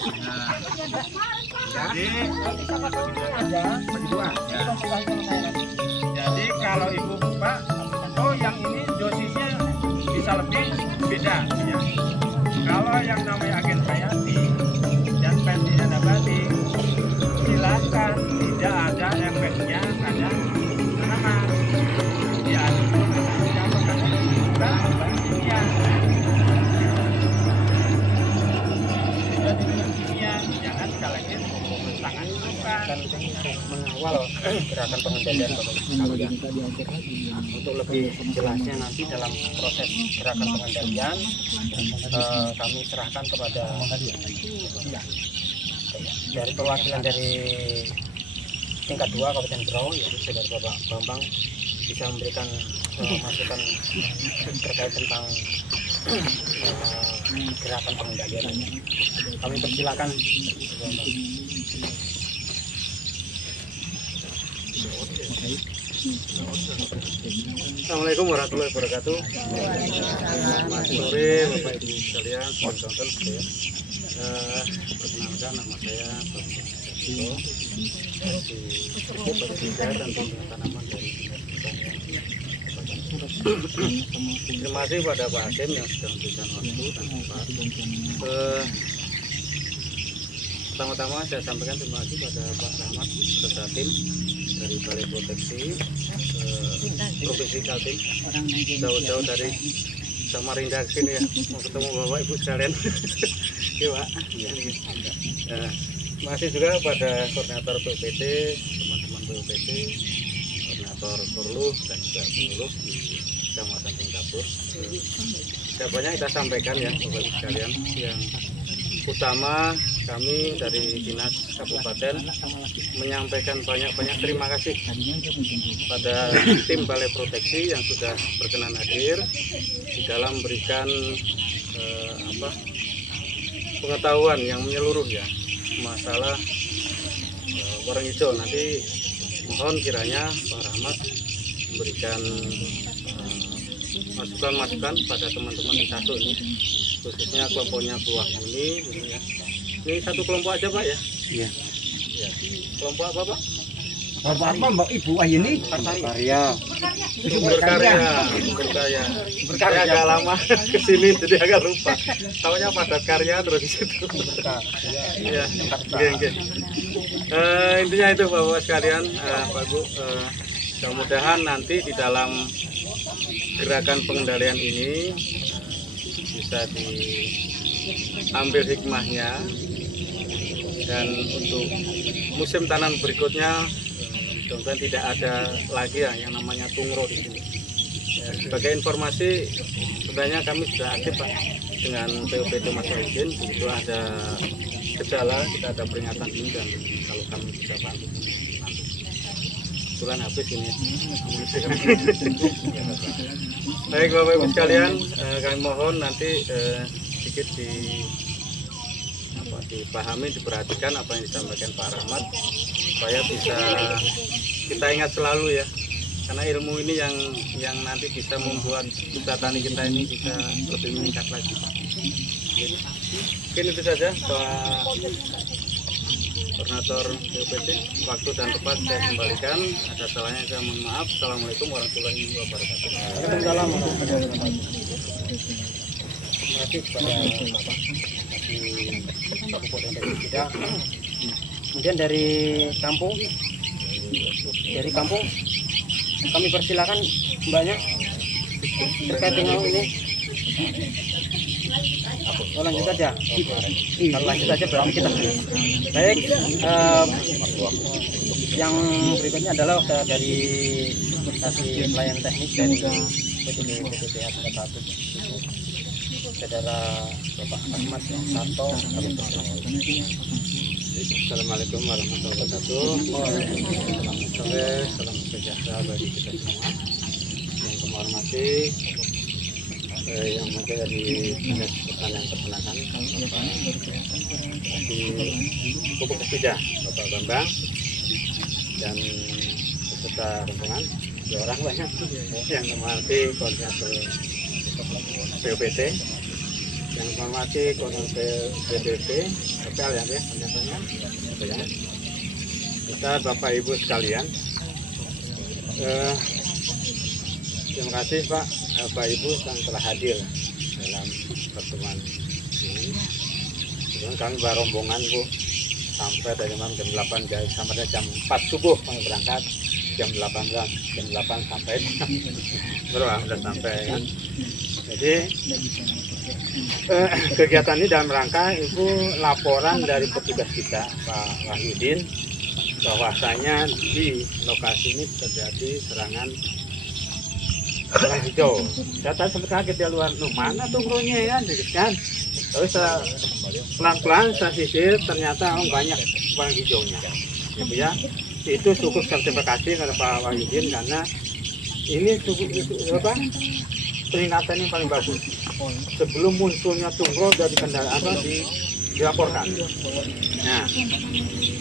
Nah, jadi jadi kalau ibu buka, oh yang ini dosisnya bisa lebih beda. Ya. Kalau yang namanya agen hayati dan pensiun nabati, silakan tidak ada efeknya pada tanaman. Ya, yang kita ya. Jangan sekali lagi tangan bukan mengawal gerakan pengendalian Bapak sekalian. Untuk lebih jelasnya nanti dalam proses gerakan pengendalian kami serahkan kepada dari perwakilan dari tingkat 2 Kabupaten Berau, yaitu Saudara Bapak Bambang, bisa memberikan masukan terkait tentang gerakan pengendalian. Kami persilakan. Assalamualaikum warahmatullahi wabarakatuh. Selamat sore Bapak Ibu sekalian, teman-teman ya. Perkenalkan, nama saya Bapak Joko, Berbidar dan Pembinaan Tanaman dari Dinas Pertanian. Terima kasih pada Pak Hakim yang sudah memberikan waktu dan tempat. Pertama-tama saya sampaikan terima kasih pada Pak Rahmat beserta tim dari Balai Proteksi Provinsi Kaltim, jauh-jauh dari Samarinda ke sini ya, mau ketemu Bapak Ibu sekalian. Iya Pak. Terima kasih juga pada koordinator PUPT, teman-teman PUPT, koordinator Korluh dan juga pengurus di Kecamatan Tingkapur. Jawabannya kita sampaikan ya Bapak Ibu sekalian. Yang utama kami dari Dinas Kabupaten menyampaikan banyak-banyak terima kasih pada tim Balai Proteksi yang sudah berkenan hadir di dalam memberikan pengetahuan yang menyeluruh ya masalah warung hijau. Nanti mohon kiranya Pak Rahmat memberikan masukan-masukan pada teman-teman di satu ini, khususnya kelompoknya buah ini ya. Ini satu kelompok aja Pak ya? Iya. Ya. Kelompok apa Pak? Bapak apa Mbak Ibu Ayini? Berkarya. Berkarya. Saya agak lama kesini jadi agak lupa. Tahunya Padat Karya terus di situ. Iya. Oke. Intinya itu Bapak sekalian, Pak Bu. Mudah-mudahan nanti di dalam gerakan pengendalian ini bisa diambil hikmahnya, dan untuk musim tanam berikutnya mudah-mudahan tidak ada lagi ya yang namanya tungro di sini. Ya, sebagai informasi, sebenarnya kami sudah aktif Pak dengan PUPT Mas Wahidin. Begitu ada gejala kita ada peringatan ini, dan kalau kami bisa bantu. Kebetulan habis ini. Baik Bapak Ibu sekalian, kami mohon nanti sedikit dipahami, diperhatikan apa yang disampaikan Pak Rahmat, supaya bisa kita ingat selalu ya, karena ilmu ini yang nanti bisa membuat usaha tani kita ini bisa lebih meningkat lagi. Mungkin itu saja Pak Koordinator PUPT, waktu dan tempat saya kembalikan. Ada salahnya saya mohon maaf. Assalamualaikum warahmatullahi wabarakatuh. Waalaikumsalam warahmatullahi wabarakatuh. Terima kasih kepada Bapak Kabupaten Berbida. Kemudian dari kampung kami persilakan Mbaknya terkait dengan ini. Lanjut saja. Kalau lanjut saja berarti kita baik. Yang berikutnya adalah dari stasiun pelayan teknis dari PTPH tingkat 1, Saudara Bapak Ahmad Sarto. Assalamualaikum warahmatullahi wabarakatuh. Selamat sore, salam sejahtera bagi kita semua. Yang kami hormati yang ada dari Dinas Pertanian Peternakan, Bapak di Pupuk Ketiga, Bapak Bambang, dan beserta rombongan 2 orang banyak yang menghormati koordinator PUPT, yang hormati Konsul PBB Opel ya ternyata ya. Kita Bapak Ibu sekalian, terima kasih Pak, Bapak Ibu yang telah hadir dalam pertemuan ini. Kemudian kami berombongan Bu sampai dari jam 8 sampai jam 4 subuh kami berangkat, jam 8 sampai berapa sudah sampai kan. Jadi kegiatan ini dalam rangka Ibu laporan dari petugas kita Pak Wahyudin bahwasanya di lokasi ini terjadi serangan orang hijau. Saya tadi sempat kaget di luar, mana tunggunya ya, kan? Terus pelan-pelan saya sisir, ternyata banyak orang hijaunya. Ya Bu ya, itu cukup terima kasih kepada Pak Wahyudin karena ini cukup peringatan yang paling bagus. Sebelum munculnya tunggu dari kendaraan dilaporkan. Nah,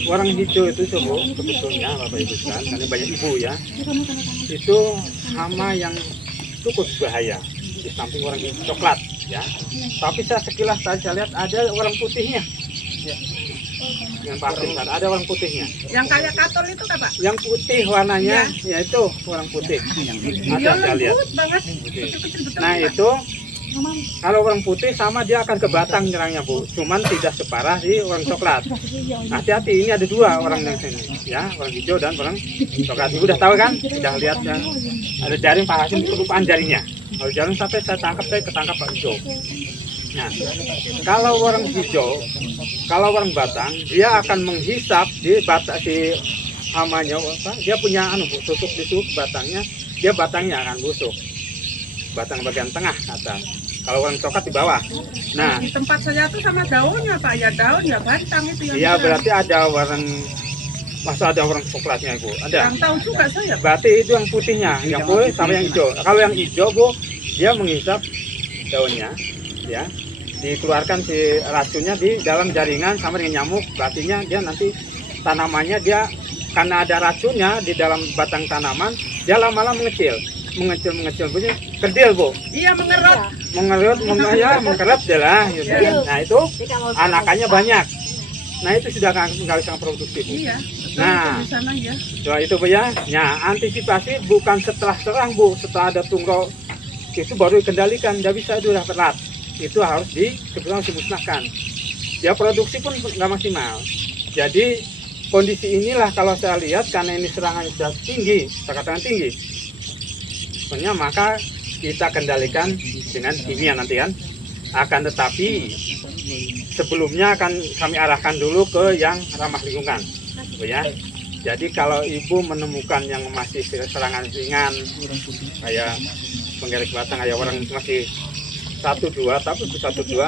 orang hijau itu sebetulnya Bapak Ibu sekalian, karena banyak ibu ya, itu hama yang cukup bahaya di samping orang coklat ya. Tapi sekilas saya lihat ada orang putihnya. Yang vaksin ada orang putihnya. Yang kayak katol itu kan Pak? Yang putih warnanya, ya itu orang putih. Ada saya lihat. Nah itu kalau orang putih sama dia akan ke batang nyerangnya Bu, cuman tidak separah di orang coklat. Hati-hati, ini ada dua orang yang sini, ya, orang hijau dan orang coklat. Ibu udah tahu kan? Sudah lihat kan? Ada jaring Pak Hasim, kelupaan jaringnya. Kalau jaring sampai saya ketangkap Pak Hijau. Nah, kalau orang hijau, kalau orang batang, dia akan menghisap di batang si hamanya, dia punya tusuk di batangnya, dia batangnya akan busuk. Batang bagian tengah atas. Kalau orang coklat di bawah. Nah, di tempat saya tuh sama daunnya Pak, ya daun ya batang itu yang. Iya, berarti ada orang, masa ada orang coklatnya Bu? Ada. Yang tahu juga saya. Berarti itu yang putihnya, yang putih sama yang hijau. Kalau yang hijau Bu, dia menghisap daunnya, ya, dikeluarkan si racunnya di dalam jaringan sama dengan nyamuk. Berartinya dia nanti tanamannya dia karena ada racunnya di dalam batang tanaman, dia lama-lama mengecil bunyi kerdil Bu. Iya, mengerut mengkerut lah gitu. Nah itu anakannya banyak. Nah itu sudah nggak bisa produktif Bu. Iya. Nah di sana ya. Soal itu Bu ya. Nah antisipasi bukan setelah serang Bu, setelah ada tunggal itu baru dikendalikan, tidak bisa, itu sudah telat. Itu harus sebetulnya dimusnahkan. Ya produksi pun nggak maksimal. Jadi kondisi inilah kalau saya lihat karena ini serangannya sudah tinggi, katakan tinggi. Sebenarnya maka kita kendalikan dengan kimia nanti kan. Akan tetapi sebelumnya akan kami arahkan dulu ke yang ramah lingkungan, Bu ya. Jadi kalau ibu menemukan yang masih serangan ringan, kayak penggerak batang, kayak orang masih 1-2, tapi 1-2,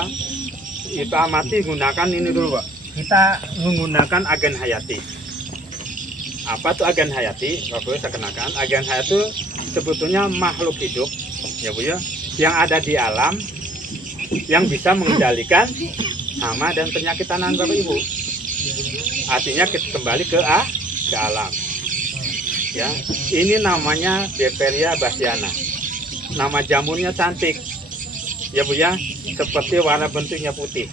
kita amati gunakan ini dulu Pak. Kita menggunakan agen hayati. Apa tuh agen hayati? Bapak saya kenakan. Agen hayati itu sebetulnya makhluk hidup, ya Bu ya, yang ada di alam, yang bisa mengendalikan hama dan penyakit tanaman Bapak Ibu. Artinya kita kembali ke alam. Ya, ini namanya Beperia bassiana. Nama jamurnya cantik, ya Bu ya, seperti warna bentuknya putih.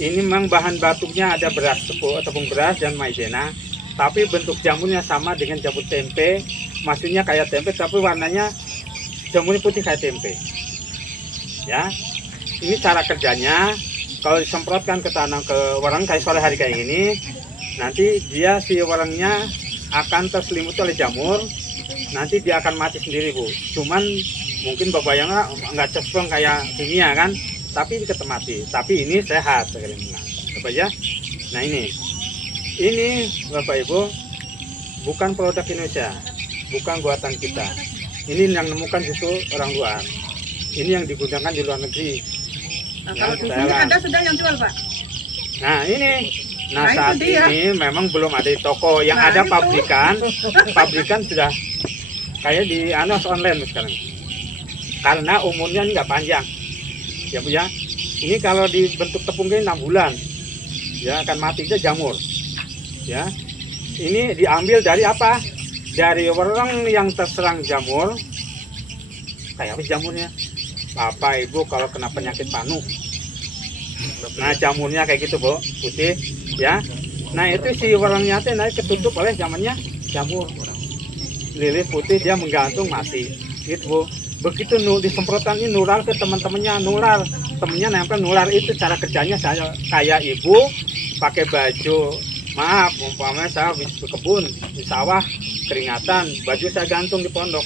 Ini memang bahan bakunya ada beras, tepung beras dan maizena. Tapi bentuk jamurnya sama dengan jamur tempe, maksudnya kayak tempe, tapi warnanya jamurnya putih kayak tempe. Ya, ini cara kerjanya. Kalau disemprotkan ke tanah ke warang kayak sore hari kayak gini, nanti dia si warangnya akan terselimuti oleh jamur. Nanti dia akan mati sendiri Bu. Cuman mungkin babayangnya nggak cepeng kayak kimia kan, tapi tetap mati. Tapi ini sehat, Bapak ya. Nah ini Bapak Ibu bukan produk Indonesia, bukan buatan kita. Ini yang nemukan justru orang luar. Ini yang digunakan di luar negeri. Nah, kalau di sini ada sudah yang jual Pak. Nah ini, saat ini memang belum ada di toko. Yang ada pabrikan sudah kayak di online sekarang. Karena umurnya nggak panjang, ya Bu ya. Ini kalau dibentuk tepungnya 6 bulan, ya akan mati aja jamur. Ya, ini diambil dari apa? Dari orang yang terserang jamur. Kayak apa jamurnya? Bapak Ibu kalau kena penyakit panu. Nah jamurnya kayak gitu Bu, putih ya. Nah itu si warangnya teh naik ketutup oleh zamannya jamur lilin putih, dia menggantung mati gitu Bu. Begitu disemprotan ini nular ke teman-temannya, nular temennya nempel, nular. Itu cara kerjanya. Saya kayak ibu pakai baju, maaf umpamanya saya di kebun di sawah keringatan, baju saya gantung di pondok.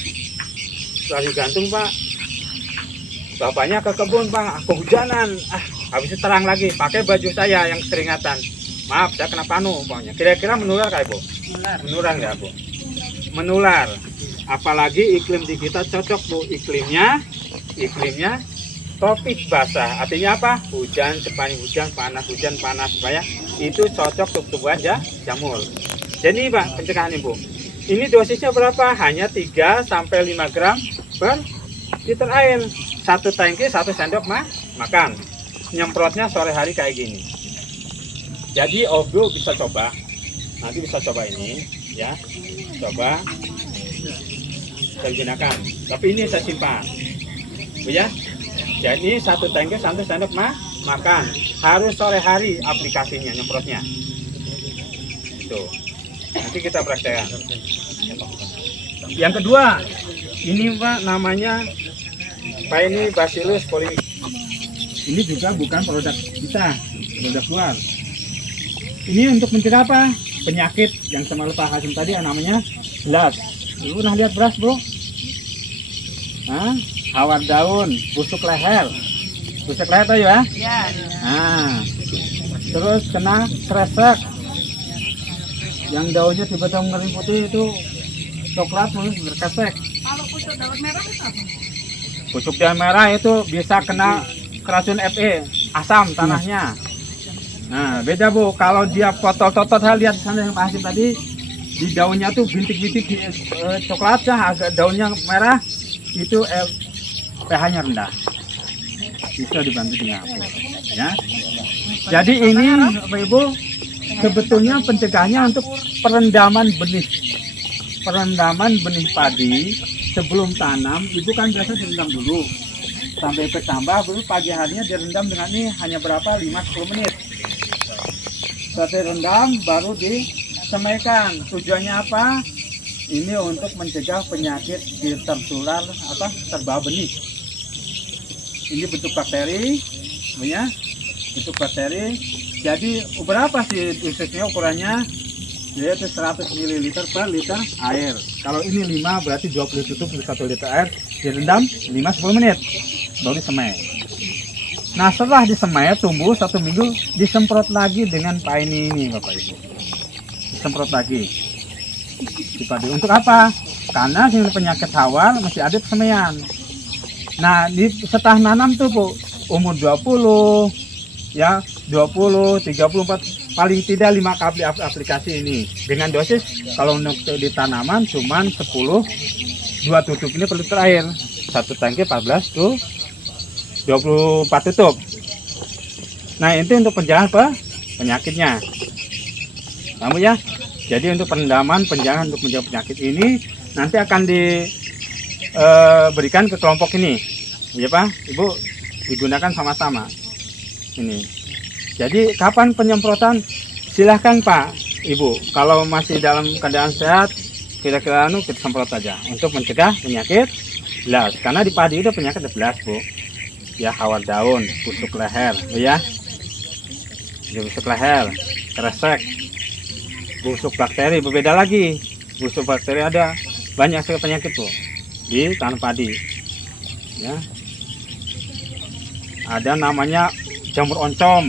Setelah digantung Pak, bapaknya ke kebun, Pak kehujanan, habis itu terang lagi, pakai baju saya yang keringatan, maaf saya kena panu umpamanya. Kira-kira menular kayak Bu? Menular nggak Bu? Menular. Apalagi iklim di kita cocok Bu, iklimnya tropik basah. Artinya apa? Hujan sepanjang hujan, panas supaya itu cocok untuk tubuh aja jamur. Jadi Pak, pencegahan Ibu. Ini dosisnya berapa? Hanya 3 sampai 5 gram per liter air. 1 tangki 1 sendok makan. Nyemprotnya sore hari kayak gini. Jadi Ibu bisa coba. Nanti bisa coba ini ya. Coba saya gunakan. Tapi ini saya simpan. Bu ya. Jadi 1 tangki 1 sendok makan. Harus sore hari aplikasinya, nyemprotnya. Tuh. Nanti kita praktekkan. Yang kedua, ini Pak namanya Bacillus polymic. Ini juga bukan produk kita, produk luar. Ini untuk mencegah apa? Penyakit yang sama Pak Hasim tadi yang namanya beras. Ibu pernah lihat beras, Bu? Hawar daun, busuk leher. Busuk leher tuh ya? Iya. Terus kena kresek. Yang daunnya tiba-tiba mengering putih itu coklat mulus berkresek. Kalau pucuk daun merah itu apa? Pucuk daun merah itu bisa kena keracun Fe, asam tanahnya. Nah, beda Bu. Kalau dia potol-totot, saya lihat di sana yang Pak Hasim tadi, di daunnya tuh bintik-bintik coklat ya, agak daunnya merah, itu pH-nya rendah. Bisa dibantu dengan apa? Ya. Jadi ini Bapak Ibu, sebetulnya pencegahannya untuk perendaman benih padi sebelum tanam. Ibu kan biasa direndam dulu sampai bertambah, baru pagi harinya direndam dengan ini hanya berapa 5-10 menit. Setelah rendam baru disemaikan. Tujuannya apa? Ini untuk mencegah penyakit tertular terbawa benih. Ini bentuk bakteri, ya, bentuk bakteri. Jadi berapa sih dosisnya ukurannya? Yaitu 100 ml per liter air. Kalau ini 5 berarti 20 tutup 1 liter air, direndam 5-10 menit baru disemai. Nah setelah disemai tumbuh 1 minggu, disemprot lagi dengan paini ini Bapak Ibu. Disemprot lagi di padi. Untuk apa? Karena penyakit hawar masih ada persemaian. Nah setelah nanam tuh Bu, umur 20 ya, 20, 34, paling tidak 5 kali aplikasi ini dengan dosis. Kalau untuk di tanaman cuman 10, 2 tutup ini per liter air, 1 tangki 14 tuh 24 tutup. Nah itu untuk pencegahan penyakitnya. Kamu ya. Jadi untuk perendaman, pencegahan untuk menjaga penyakit ini nanti akan diberikan ke kelompok ini, ya Pak, Ibu, digunakan sama-sama. Ini. Jadi kapan penyemprotan? Silahkan Pak, Ibu. Kalau masih dalam keadaan sehat, kira-kira kita semprot saja untuk mencegah penyakit belas. Karena di padi itu penyakit belas Bu. Ya hawar daun, busuk leher, Bu ya. Busuk leher, kresek, busuk bakteri berbeda lagi. Busuk bakteri ada banyak sekali penyakit Bu di tanam padi. Ya. Ada namanya jamur oncom,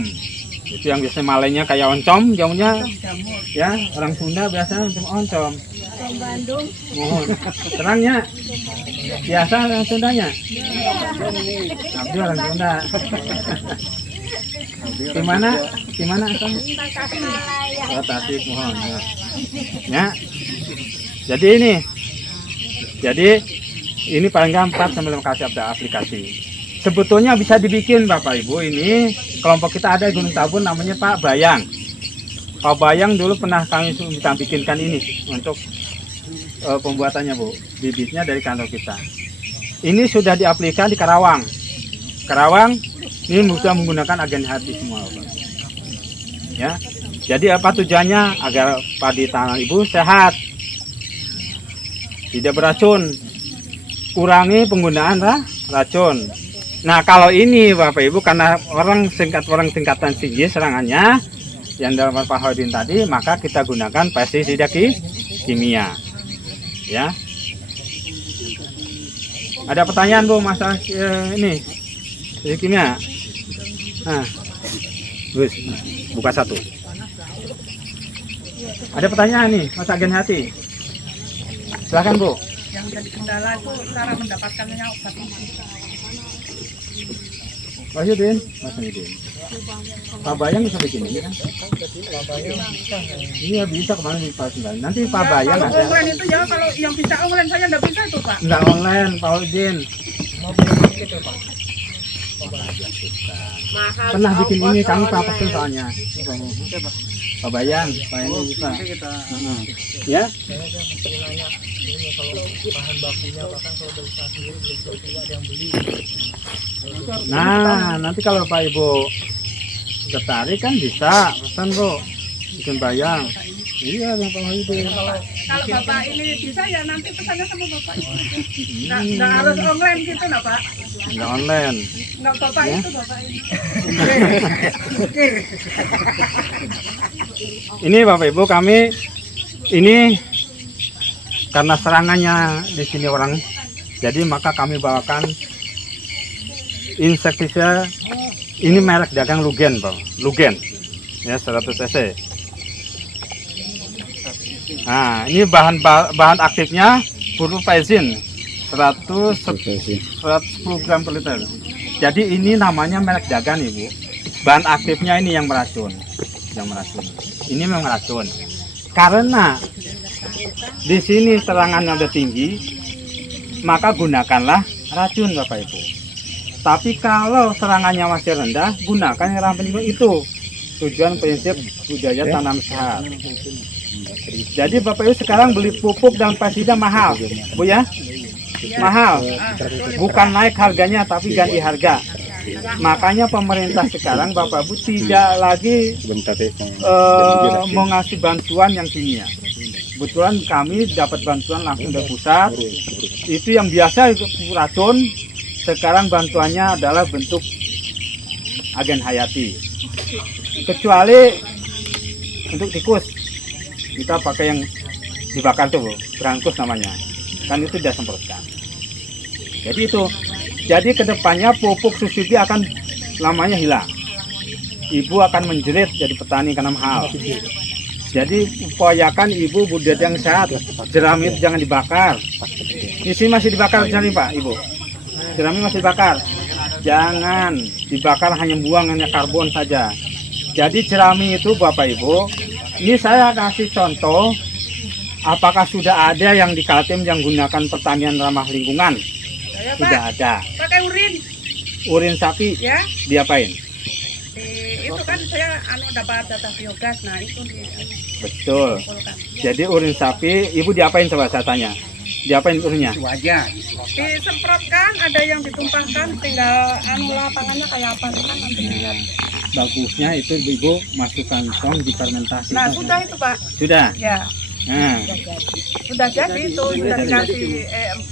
itu yang biasanya malainya kayak oncom, jamurnya ya orang Sunda biasanya oncom. Bandung. Mohon terangnya biasa orang Sundanya. Abdi orang Sunda. Gimana asal? Oh, Tasik, mohon. Ya. Jadi ini paling gampang sambil kasih aplikasi. Sebetulnya bisa dibikin Bapak Ibu, ini kelompok kita ada di Gunung Tabun namanya Pak Bayang. Pak Bayang dulu pernah kami bisa bikinkan ini untuk pembuatannya Bu, bibitnya dari kantor kita. Ini sudah diaplikasikan di Karawang, Karawang ini sudah menggunakan agen hati semua, Bapak. Ya. Jadi apa tujuannya? Agar padi tanah Ibu sehat, tidak beracun, kurangi penggunaan racun. Nah, kalau ini Bapak Ibu karena orang tingkatan tinggi serangannya yang dalam Pak Hodin tadi, maka kita gunakan pestisida kimia. Ya. Ada pertanyaan Bu masalah ini kimia? Nah, Gus, buka satu. Ada pertanyaan nih, Mas agen hati. Silakan Bu. Yang jadi kendala itu cara mendapatkannya obat ini. Mas Yudin, Mas Yudin. Pak Bayang bisa bikin ini kan? Iya bisa kemarin di Pak Bayang. Nanti Pak Bayang Kalau ada. online itu ya, kalau yang bisa online saya nggak bisa itu Pak. Enggak online, Pak Yudin. Mahal. Pernah bikin ini kami Pak Pesen soalnya. Pak Bayang, Pak ini bisa. Ya. Nah, nanti kalau Pak Ibu tertarik kan bisa pesan Bu, bikin bayang. Iya, yang Pak Ibu. Kalau Bapak ini bisa ya nanti pesannya sama Bapak. Nggak harus online gitu nah Pak. Nggak online. Nggak Bapak Ya. itu Bapak ini. Ini Bapak Ibu kami ini karena serangannya di sini orang, jadi maka kami bawakan insektisida ini merek dagang Lugen, Pak. Lugen. Ya 100 cc. Nah, ini bahan aktifnya furufazin 110 gram per liter. Jadi ini namanya merek dagang Ibu. Bahan aktifnya ini yang meracun. Ini memang racun. Karena di sini serangannya udah tinggi, maka gunakanlah racun Bapak Ibu. Tapi kalau serangannya masih rendah, gunakan yang ramah itu. Tujuan prinsip budaya tanam sehat. Jadi Bapak Ibu sekarang beli pupuk dan pestisida mahal, Bu ya? Mahal. Bukan naik harganya tapi ganti harga. Makanya pemerintah sekarang Bapak Ibu tidak lagi mau ngasih bantuan yang kimia. Kebetulan kami dapat bantuan langsung dari pusat. Itu yang biasa itu racun. Sekarang bantuannya adalah bentuk agen hayati. Kecuali untuk tikus, kita pakai yang dibakar tuh, berangkus namanya. Kan itu sudah semprotkan. Jadi itu. Jadi kedepannya pupuk subsidi akan lamanya hilang. Ibu akan menjerit jadi petani karena mahal. Jadi upayakan ibu budidaya yang sehat. Jerami itu jangan dibakar. Di sini masih dibakar jerami Pak, Ibu. Jerami masih dibakar. Jangan dibakar, hanya buang hanya karbon saja. Jadi jerami itu Bapak Ibu, ini saya kasih contoh. Apakah sudah ada yang di Kaltim yang gunakan pertanian ramah lingkungan? Ya, Sudah Pak. ada. Pakai urin. Urin sapi Ya. diapain? Itu kan saya dapat jatah biogas. Nah, itu Betul. dikumpulkan. Jadi urin sapi, Ibu diapain coba saya tanya? Diapain urinnya? Disemprotkan, ada yang ditumpahkan, tinggal lapangannya kayak apa kan nanti lihat. Bagusnya itu Ibu masukkan tong difermentasi. Nah, sudah itu Pak. Sudah. Ya, Nah, sudah jadi itu, sudah dikasih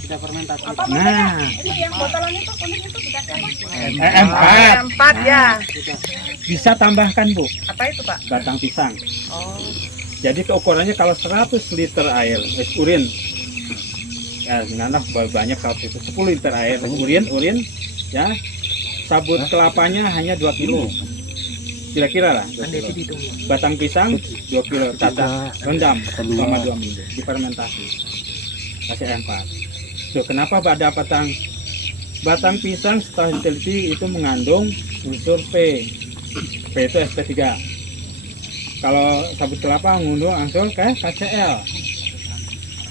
apa namanya? nah, Ini yang botolan itu kuning itu dikasih apa? empat. Empat ya. Bisa tambahkan Bu, Apa itu Pak? batang pisang. Oh. Jadi ukurannya kalau 100 liter air urin, ya nanah banyak kalau itu 10 liter air urin, ya sabut kelapanya hanya 2 kilo, kira-kira lah. 2 kilo. Batang pisang 2 kilo, caca rendam selama 2 minggu, difermentasi, kasih empat. Tuh, kenapa ada batang pisang setelah diteliti itu mengandung unsur P itu SP3. Kalau sabut kelapa mengundang unsur KCl.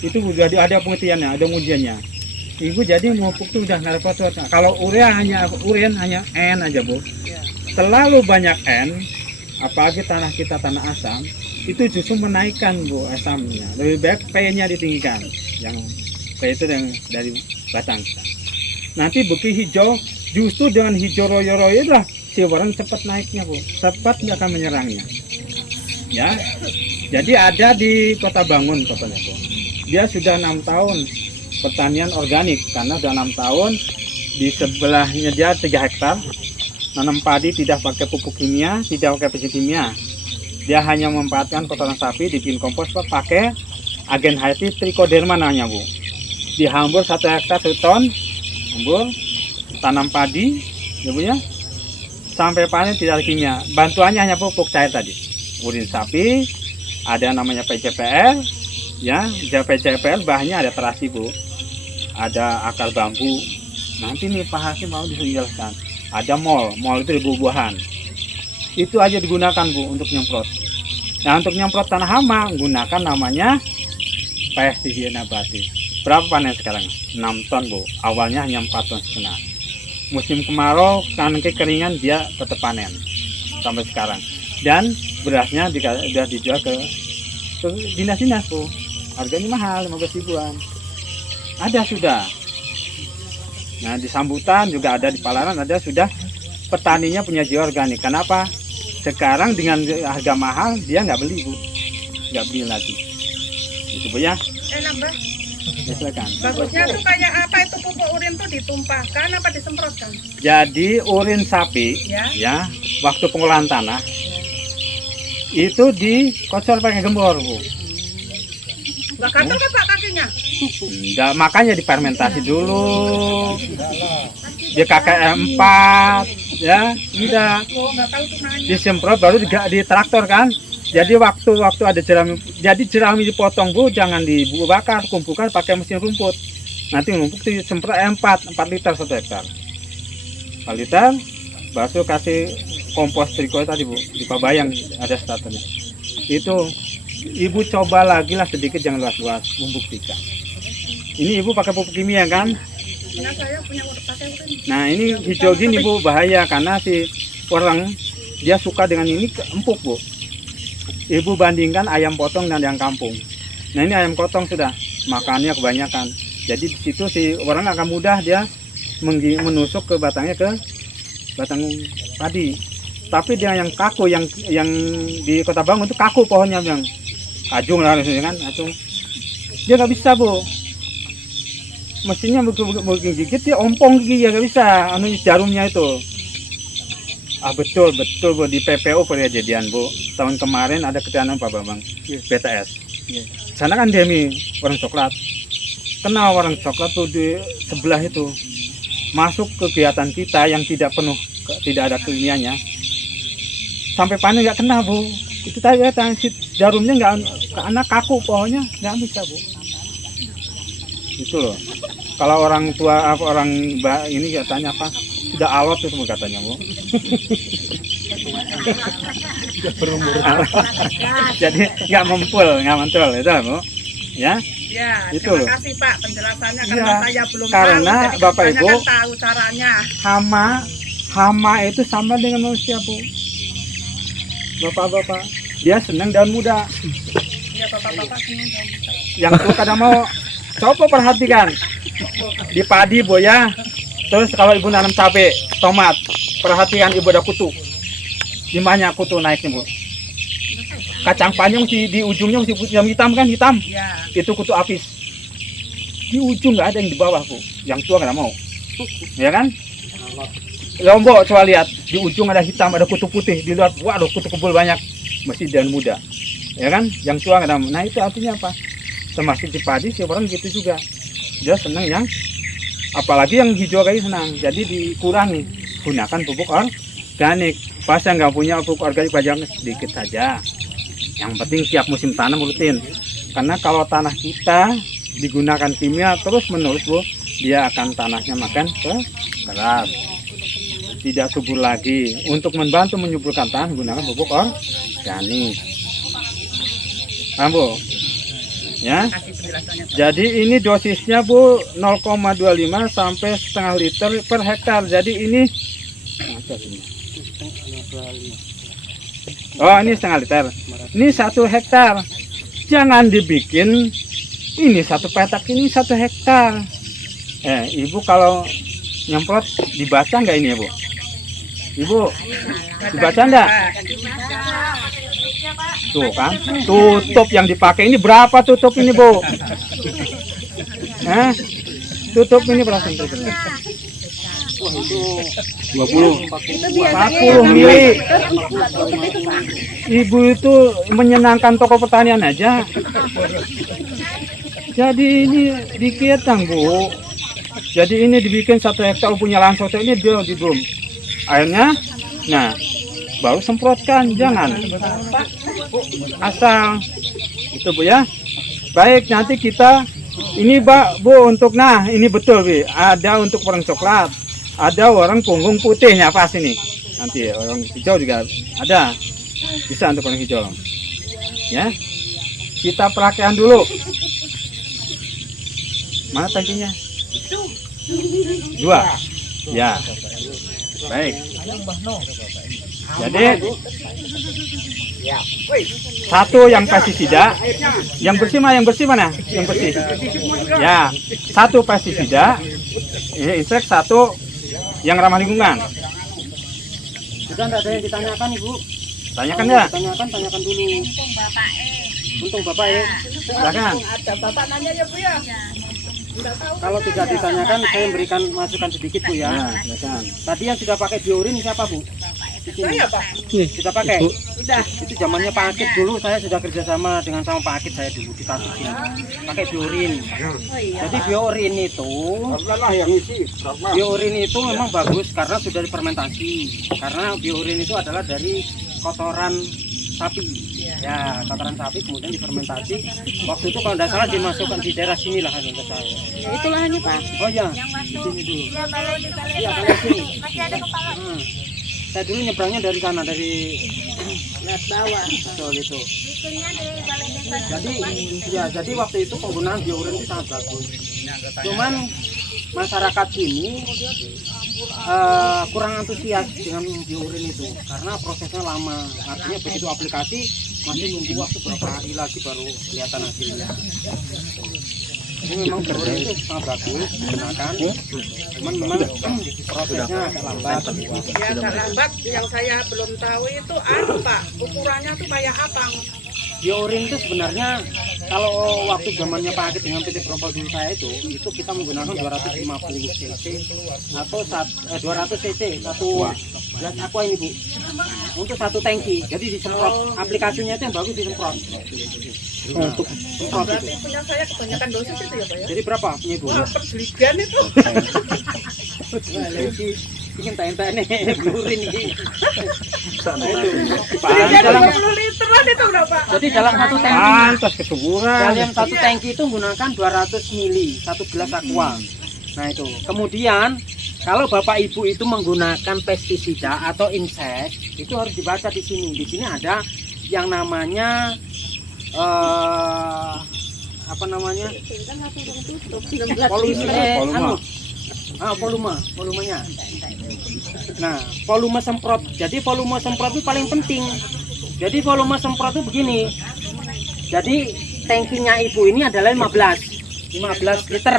Itu udah ada penelitiannya, ada ujiannya. Ibu jadi pupuk itu udah nggak repot. Kalau urin hanya N aja Bu. Terlalu banyak N, apalagi tanah kita tanah asam, itu justru menaikkan Bu asamnya. Lebih baik P-nya ditinggikan. Yang P itu yang dari batang. Nanti bukti hijau Justru dengan hijau royo-royo itulah si orang cepat naiknya Bu, cepat nggak akan menyerangnya. Ya, jadi ada di Kota Bangun katanya Bu. Dia sudah 6 tahun pertanian organik karena sudah 6 tahun di sebelahnya dia 3 hektar nanam padi tidak pakai pupuk kimia, tidak pakai pesticida kimia. Dia hanya memanfaatkan kotoran sapi dibikin kompos pakai agen hayati trichoderma namanya Bu. Dihambur 1 hektar 1 ton, hambur, tanam padi, ya Bu ya. Sampai panen tidak ada kimia. Bantuannya hanya pupuk cair tadi. Urin sapi, ada namanya PCPL, ya, PCPL bahannya ada terasi Bu. Ada akar bambu. Nanti nih Pak Hakim mau dijelaskan. Ada mol itu buah-buahan. Itu aja digunakan Bu untuk nyemprot. Nah untuk nyemprot tanah hama gunakan namanya pestisida nabati. Berapa panen sekarang? 6 ton Bu. Awalnya hanya 4 ton setengah. Musim kemarau kan kekeringan dia tetap panen sampai sekarang. Dan berasnya sudah dijual ke dinas-dinas Bu. Harganya mahal 15 ribuan. Ada sudah. Nah di Sambutan juga ada, di Palaran ada, sudah petaninya punya jiwa organik. Kenapa? Sekarang dengan harga mahal dia nggak beli Bu, nggak beli lagi. Itu Bu ya. Nambah. Ya, silakan. Bagusnya tuh kayak apa itu pupuk urin tuh ditumpahkan apa disemprotkan? Jadi urin sapi ya waktu pengolahan tanah itu dikocor pakai gembor Bu. Nggak gatal kan Pak kakinya? Enggak, makanya difermentasi dulu. Dia KKM 4 ya, udah Oh, nggak tahu tuh nanya. disemprot baru di traktor kan. Jadi waktu ada jerami, jadi jerami dipotong Bu, jangan dibakar, kumpulkan pakai mesin rumput. Nanti rumput disemprot 4 liter 1 hektar. 4 liter, baru kasih kompos triko tadi Bu, di Pabayang ada starternya. Itu Ibu coba lagi lah sedikit, jangan luas-luas, membuktikan. Ini Ibu pakai pupuk kimia kan? Nah, saya punya pakai urin. Nah ini hijau gini Bu bahaya karena si orang dia suka dengan ini empuk Bu. Ibu bandingkan ayam potong dan yang kampung. Nah ini ayam potong sudah makannya kebanyakan. Jadi di situ si orang akan mudah dia menusuk ke batangnya, ke batang padi. Tapi dia yang kaku, yang di Kota Bangun itu kaku pohonnya yang ajung lah kan, ajung. Dia nggak bisa Bu. Mesinnya mungkin gigit dia ompong gigi ya nggak bisa. Anu jarumnya itu. Betul Bu di PPO kejadian Bu. Tahun kemarin ada kejadian Pak Bambang BTS. Sana kan demi warung coklat. Kenal warung coklat tuh di sebelah itu. Masuk kegiatan kita yang tidak penuh, tidak ada kimianya. Sampai panen nggak kena Bu. Itu tadi ya, jarumnya nggak, karena kaku pohonnya nggak bisa Bu. Itu loh. Kalau orang tua orang ini katanya apa? Sudah alot itu katanya Bu. Jadi nggak mantul itu Bu. Ya. Ya, itu terima loh. kasih Pak penjelasannya karena Ya, saya belum karena tahu. Jadi Bapak kebanyakan Ibu tahu caranya. Hama itu sama dengan manusia Bu. Bapak-bapak dia senang daun muda. Iya bapak-bapak senang dong. Yang tua kadang mau. Coba perhatikan di padi Bu ya. Terus kalau Ibu nanam cabai, tomat, perhatikan Ibu ada kutu. Di mana kutu naiknya Bu? Kacang panjang di ujungnya masih yang hitam kan, hitam. Ya. Itu kutu apis. Di ujung nggak ada yang di bawah Bu. Yang tua nggak mau. Ya kan? Lombok coba lihat, di ujung ada hitam, ada kutu putih, di luar waduh kutu kebul banyak. Masih daun muda. Ya kan? Yang tua nggak mau. Nah itu artinya apa? Termasuk di padi si orang gitu juga. Dia senang yang apalagi yang hijau kayak senang. Jadi dikurangi, gunakan pupuk organik. Pas yang nggak punya pupuk organik pajang sedikit saja. Yang penting tiap musim tanam rutin. Karena kalau tanah kita digunakan kimia terus menerus Bu, dia akan tanahnya makan keras. Tidak subur lagi. Untuk membantu menyuburkan tanah gunakan pupuk organik. Paham Bu? Ya. Kasih penjelasannya Pak. Jadi ini dosisnya Bu 0,25 sampai setengah liter per hektar. Jadi ini oh ini setengah liter. Ini 1 hektar. Jangan dibikin ini 1 petak, ini 1 hektar. Ibu kalau nyemprot dibaca nggak ini ya Bu? Ibu, dibaca nggak? Tuh kan, tutup yang dipakai ini berapa tutup ini Bu? Tutup ini berapa? Wah itu 20, Itu biasanya 40 mili. Ibu itu menyenangkan toko pertanian aja. Jadi ini dikit Bu. Jadi ini dibikin 1 hektar punya lahan soto ini dia di drum. Airnya, nah baru semprotkan, jangan asal itu Bu ya. Baik, nanti kita ini Bu untuk ini betul Bu. Ada untuk warna coklat, ada warna punggung putihnya pas ini. Nanti orang hijau juga ada, bisa untuk warna hijau. Ya, kita perakaian dulu. Mana tangkinya? 2. Ya. Baik. Jadi 1 yang pestisida, yang bersih mana? Yang bersih. Ya, 1 pestisida, ini insek, 1 yang ramah lingkungan. Sudah enggak ada yang ditanyakan Ibu? Tanyakan ya. Tanyakan dulu. Untung Bapak ya. Silakan. Ada Bapak nanya ya Bu ya. Kalau tidak ditanyakan saya memberikan masukan sedikit Bu ya. Nah, silakan. Tadi yang sudah pakai biorin siapa Bu? Di sini. Saya Pak. Sudah pakai? Sudah. Itu zamannya Pak Akid dulu, saya sudah kerjasama dengan sama Pak Akid saya dulu di kasus ini. Pakai biorin. Jadi biorin itu, memang bagus karena sudah difermentasi. Karena biorin itu adalah dari kotoran sapi. Ya, kotoran sapi kemudian difermentasi. Waktu itu kalau tidak salah dimasukkan di daerah sini lah kalau tidak salah. Ya, itu lahannya Pak. Oh ya, di sini dulu. Iya, kalau sini. Saya dulu nyebrangnya dari sana, dari Lihat bawah. betul itu. Jadi waktu itu penggunaan biorin itu sangat bagus. Cuman masyarakat sini kurang antusias dengan biorin itu karena prosesnya lama. Artinya begitu aplikasi masih nunggu waktu berapa hari lagi baru kelihatan hasilnya. Jadi memang biorin itu sangat bagus digunakan. Cuman memang prosesnya agak lambat. Ya agak lambat. Yang saya belum tahu itu Pak. Ukurannya tuh kayak apa? Biorin itu sebenarnya kalau waktu zamannya Pak Akid dengan PT Propal dulu saya itu kita menggunakan 250 cc atau 200 cc satu gelas aqua ini Bu, untuk 1 tangki. Jadi disemprot, aplikasinya itu yang bagus disemprot. Untuk semprot itu. Berarti punya saya kebanyakan dosis itu ya Pak ya? Jadi berapa punya Ibu? Wah, perjeligan itu. Bikin tanya-tanya nih blurin ini. Jadi 20 literan itu udah Pak. Jadi dalam 1 tangki, Pantas kesuburan. dalam 1 tangki itu menggunakan 200 mili 1 gelas aqua. Nah itu. Kemudian kalau Bapak Ibu itu menggunakan pestisida atau insek, itu harus dibaca di sini. Di sini ada yang namanya apa namanya? Volumenya. Nah, volume semprot. Jadi volume semprot itu paling penting. Jadi volume semprot itu begini. Jadi tangkinya Ibu ini adalah 15 liter.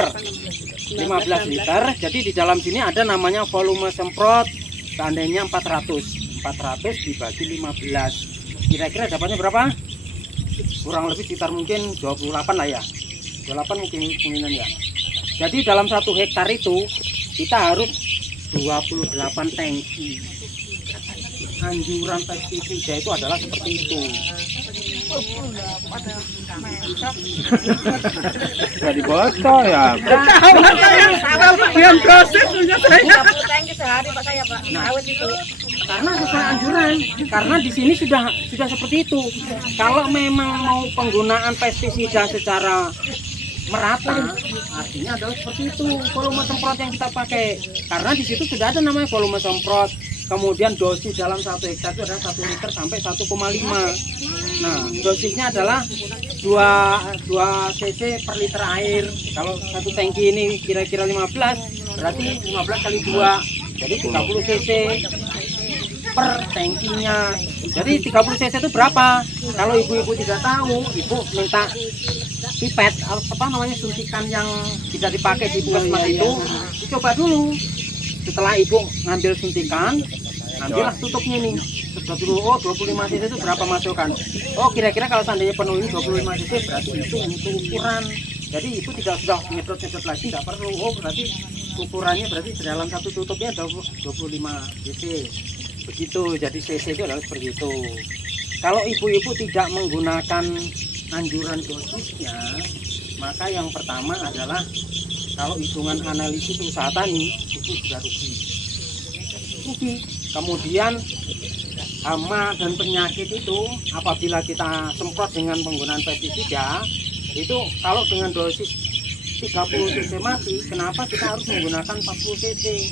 15 liter. Jadi di dalam sini ada namanya volume semprot. Seandainya 400 dibagi 15. Kira-kira dapatnya berapa? Kurang lebih sekitar mungkin 28 lah ya. 28 mungkinan ya. Jadi dalam 1 hektar itu kita harus 28 tangki. Anjuran pestisida itu adalah seperti itu. Nggak dibocor ya. Yang proses punya saya. Karena sesuai anjuran. Karena di sini sudah seperti itu. Kalau memang mau penggunaan pestisida secara merata, artinya adalah seperti itu volume semprot yang kita pakai. Karena di situ sudah ada namanya volume semprot. Kemudian dosis dalam 1 hektar itu adalah 1 liter sampai 1,5. Nah, dosisnya adalah 2 cc per liter air. Kalau 1 tangki ini kira-kira 15, berarti 15 kali 2, jadi 30 cc per tangkinya. Jadi 30 cc itu berapa? Kalau ibu-ibu tidak tahu, ibu minta pipet, apa namanya, suntikan yang tidak dipakai di puskesmas itu, dicoba dulu. Setelah ibu ngambil suntikan, ambillah tutupnya nih. Sebelah dulu, oh 25 cc itu berapa masukan? Oh kira-kira kalau seandainya penuh ini 25 cc berarti itu untuk ukuran. Jadi ibu tidak sudah nyedot-nyedot lagi, tidak perlu. Oh berarti ukurannya berarti dalam satu tutupnya 25 cc. Begitu, jadi cc itu adalah seperti itu. Kalau ibu-ibu tidak menggunakan anjuran dosisnya, maka yang pertama adalah kalau hitungan analisis usaha tani itu sudah rugi. Kemudian hama dan penyakit itu apabila kita semprot dengan penggunaan pestisida itu kalau dengan dosis 30 cc mati, kenapa kita harus menggunakan 40 cc?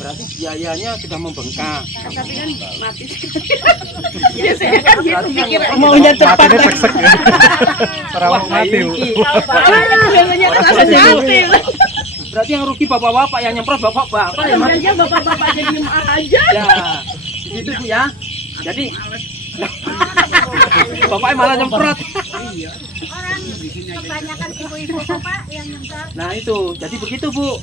Berarti biayanya sudah membengkak. Tapi kan mati. Iya saya kan gitu Berarti yang pikir maunya Mati deh cek-cek. Terawang mati. biasanya kan langsung mati. Berarti yang rugi bapak-bapak, yang nyemprot bapak-bapak ya mati. Aja bapak-bapak jadi aja. Ya, begitu Bu ya. Jadi bapaknya malah nyemprot. Orang kebanyakan ibu-ibu Pak yang nyemprot. Nah itu, jadi begitu Bu.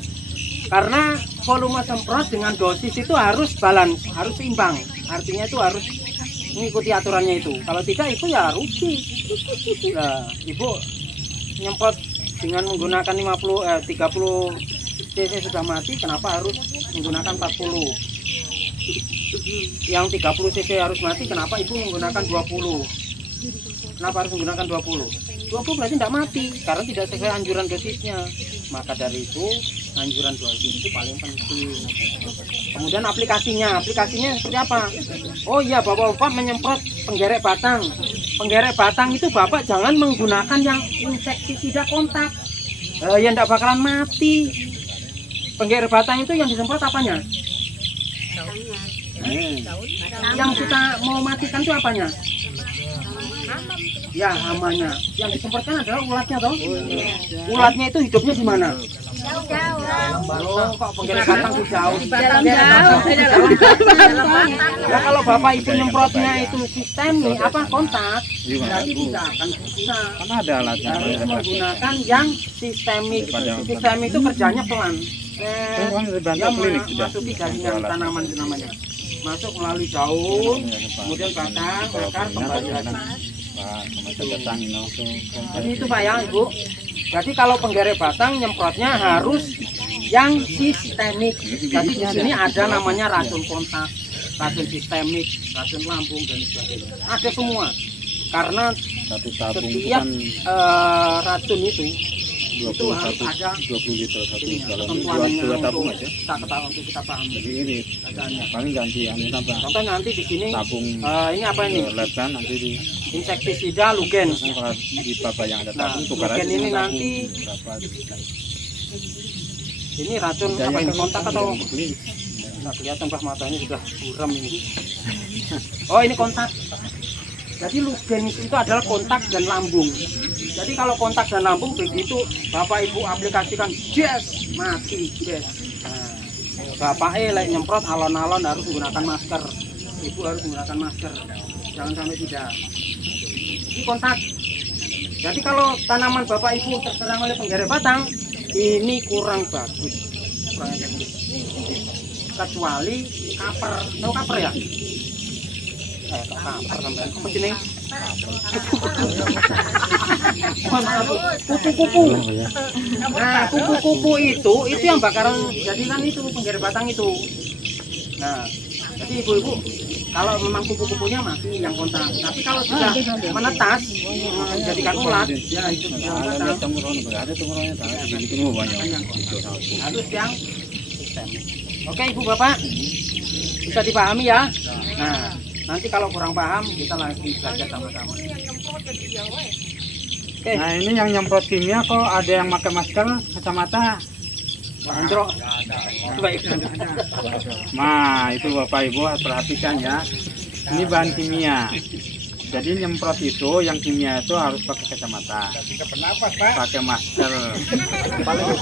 Karena volume semprot dengan dosis itu harus balance, harus seimbang. Artinya itu harus mengikuti aturannya itu. Kalau tidak itu ya rugi. Nah, ibu nyemprot dengan menggunakan 30 cc sudah mati, kenapa harus menggunakan 40? Yang 30 cc harus mati, kenapa ibu menggunakan 20? Kenapa harus menggunakan 20? 20 berarti tidak mati karena tidak sesuai anjuran dosisnya. Maka dari itu anjuran dosis itu paling penting. Kemudian aplikasinya seperti apa? Oh iya, bapak-bapak menyemprot penggerek batang. Penggerek batang itu bapak jangan menggunakan yang insektisida kontak. Ya tidak bakalan mati. Penggerek batang itu yang disemprot apanya? Yang kita mau matikan itu apanya? Ya, hamanya. Yang disemprotkan adalah ulatnya toh. Ulatnya itu hidupnya di mana? Oh, kok penggerek batang tuh jauh. Jauh. Ya kalau bapak ibu nyemprotnya itu sistem nih apa kontak, berarti tidak akan bisa. Kan ada alatnya. Harus menggunakan yang sistemik. Sistemik itu kerjanya pelan. Dia masuki jaringan tanaman namanya. Masuk melalui daun, kemudian batang, akar, kembali lagi. Jadi itu Pak ya Ibu. Jadi kalau penggerek batang nyemprotnya harus yang sistemik. Jadi di sini ada namanya racun kontak, racun sistemik, racun lambung dan sebagainya. Ada semua. Karena setiap racun itu harus ada 20 liter satu galon. ketentuannya Dua tabung untuk aja. kita ketahui untuk kita pahami. Jadi ini paling ganti anu tambah Contoh nanti di sini tabung ini apa ini? letan nanti di Insektisida Lugen. kalau di bapak yang ada Nah, tabung tukar aja Lugen ini dengan nanti tabung berapa. ini racun apa ini kontak atau beli nggak kelihatan Pak, matanya sudah buram ini. Oh ini kontak. Jadi Lugen itu adalah kontak dan lambung. Jadi kalau kontak dan lambung begitu bapak ibu aplikasikan yes mati yes. Nah, bapaknya lek nyemprot alon-alon harus menggunakan masker. Ibu harus menggunakan masker. Jangan sampai tidak. Ini kontak. Jadi kalau tanaman bapak ibu terserang oleh penggerek batang, ini kurang bagus, kurang efektif. Kecuali kaper, tahu kaper ya? Kaper sampai apa sini? Kupu-kupu. Nah, kupu-kupu itu yang bakaran jadikan itu penggerek batang itu. Nah, jadi ibu-ibu kalau memang kupu-kupunya mati yang kontak, tapi kalau sudah menetas menjadikan ulat, ya itu yang batang. Harus yang sistem. Oke ibu bapak, bisa dipahami ya. Nah, nanti kalau kurang paham kita lagi belajar sama-sama. Oke. Nah ini yang nyemprot kimia kok ada yang pakai masker kacamata. Andro. Baik. Nah itu bapak ibu perhatikan ya. Ini bahan kimia. Jadi nyemprot itu yang kimia itu harus pakai kacamata, pakai masker,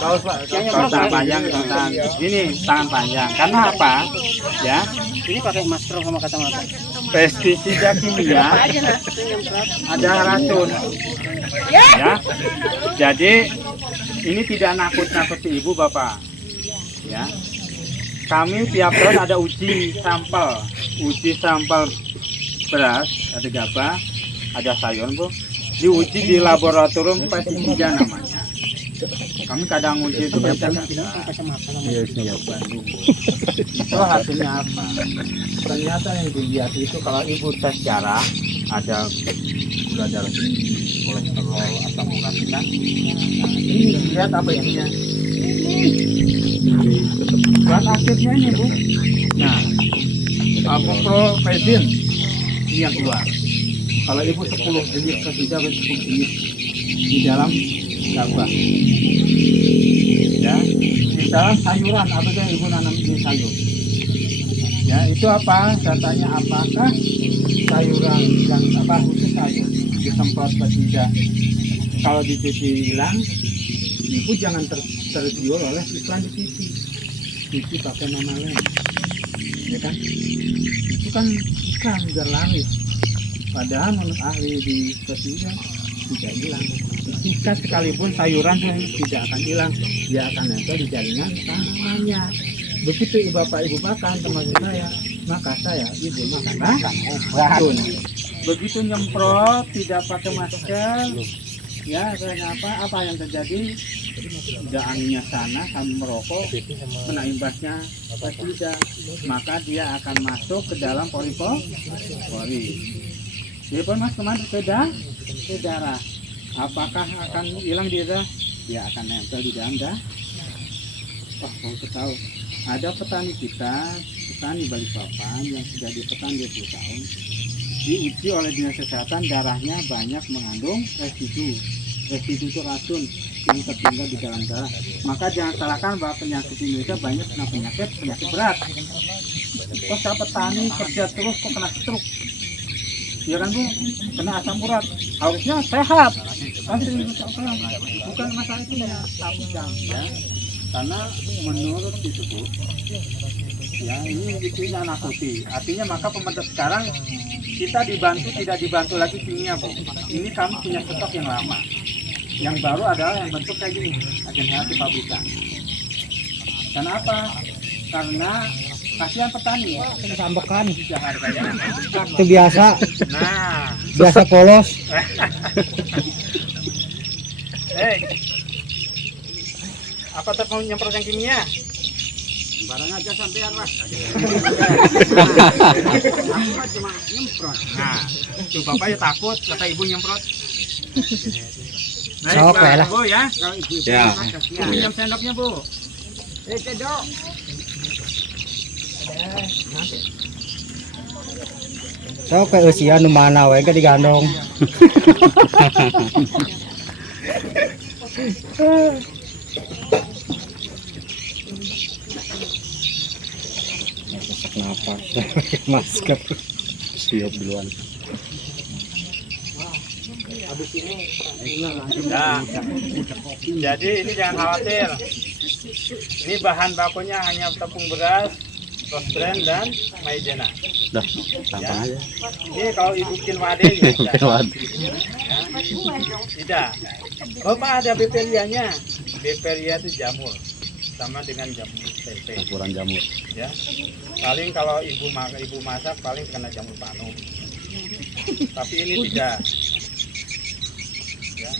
kaos tangan panjang, tangan panjang. Karena apa? Ya, Ini pakai masker sama kacamata. pestisida kimia ada racun. Ya, jadi ini tidak nakut-nakuti ibu bapak. Ya, kami tiap tahun ada uji sampel beras, ada gabah, ada sayur Bu, diuji di laboratorium pestisida namanya. Kami kadang uji itu banyak Bandung. Itu hasilnya apa? Ternyata yang dilihat itu kalau ibu tes darah ada gula darah tinggi, kolesterol, asam urat kita. Nah, ini lihat apa isinya? Bahan aktifnya ini Bu. Nah, apopropesin ini yang keluar. Kalau ibu 10 jenis pestisida 10 jenis di dalam gabah. Ya, di dalam sayuran apa yang ibu nanam di sayur? Ya, itu apa? Saya tanya apakah sayuran yang apa khusus sayur disemprot pestisida? Kalau di TV hilang, ibu jangan tergiur oleh iklan di TV. TV pakai nama lain, ya kan? Itu kan iklan biar laris. Padahal menurut ahli di pestisida tidak hilang. Jika sekalipun sayuran tidak akan hilang, dia akan nempel di jaringan tanamannya. Begitu bapak ibu makan termasuk saya, maka saya ibu makan obat. Begitu nyemprot tidak pakai masker, ya kenapa? Apa yang terjadi? Udah anginnya sana sambil merokok, kena imbasnya pestisida, maka dia akan masuk ke dalam pori. Dia pun mas kemana? Ke darah. Apakah akan hilang di darah? Dia akan nempel di dalam darah. Oh, mau tahu. Ada petani kita, petani Balikpapan yang sudah dipetani 20 tahun, diuji oleh Dinas Kesehatan darahnya banyak mengandung residu. Residu itu racun yang tertinggal di dalam darah. Maka jangan salahkan bahwa penyakit Indonesia banyak kena penyakit berat. Kok saya petani kerja terus kok kena stroke? Ya kan Bu, kena asam urat, harusnya sehat. Bukan masalah itu ya, tapi ya. Karena menurut itu Bu, ya ini bikinnya nakuti. Artinya maka pemerintah sekarang kita tidak dibantu lagi kimia Bu. Ini kami punya stok yang lama. Yang baru adalah yang bentuk kayak gini, agen healthy pabrikan. Kenapa? Karena kasihan petani ya, Sambekan. harganya. Itu biasa. Nah, Biasa polos. Apa tetap mau nyemprot yang kimia? Barang aja sampean lah. Aku mah cuma nyemprot. Nah, tuh bapak ya takut kata ibu nyemprot. Sok lah. Bu ya, kalau ibu Ya. pinjam sendoknya Bu. Sendok. So ke usia nu mana wae ke digandong. Sesak napas, masker. Siap duluan. Nah, jadi ini jangan khawatir. Ini bahan bakunya hanya tepung beras, rosbran dan maizena. Dah, tampang aja. Ini kalau ibu bikin wade bisa. Ya. Tidak. Bapak ada beperianya. Beperia itu jamur, sama dengan jamur tempe. Campuran jamur. Ya. Paling kalau ibu masak paling kena jamur panu. Tapi ini tidak. Ya.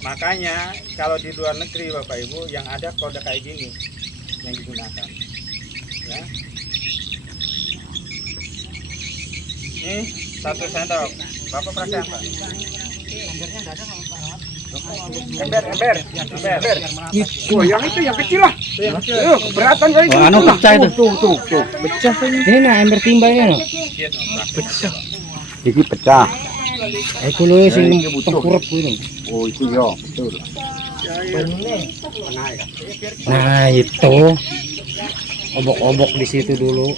Makanya kalau di luar negeri Bapak Ibu yang ada produk kayak gini yang digunakan. Ya. Ini 1 sendok. Bapak perhatikan Pak. Ember. Oh, yang itu yang kecil lah. Yang kecil. Keberatan kali itu. Anu pecah itu. Tuh. Pecah ini. Ini nah ember timbangnya no. Pecah. Ini pecah. Kulo sing tengkurep kuwi. Oh, itu ya. Betul. Nah, itu. Obok-obok di situ dulu.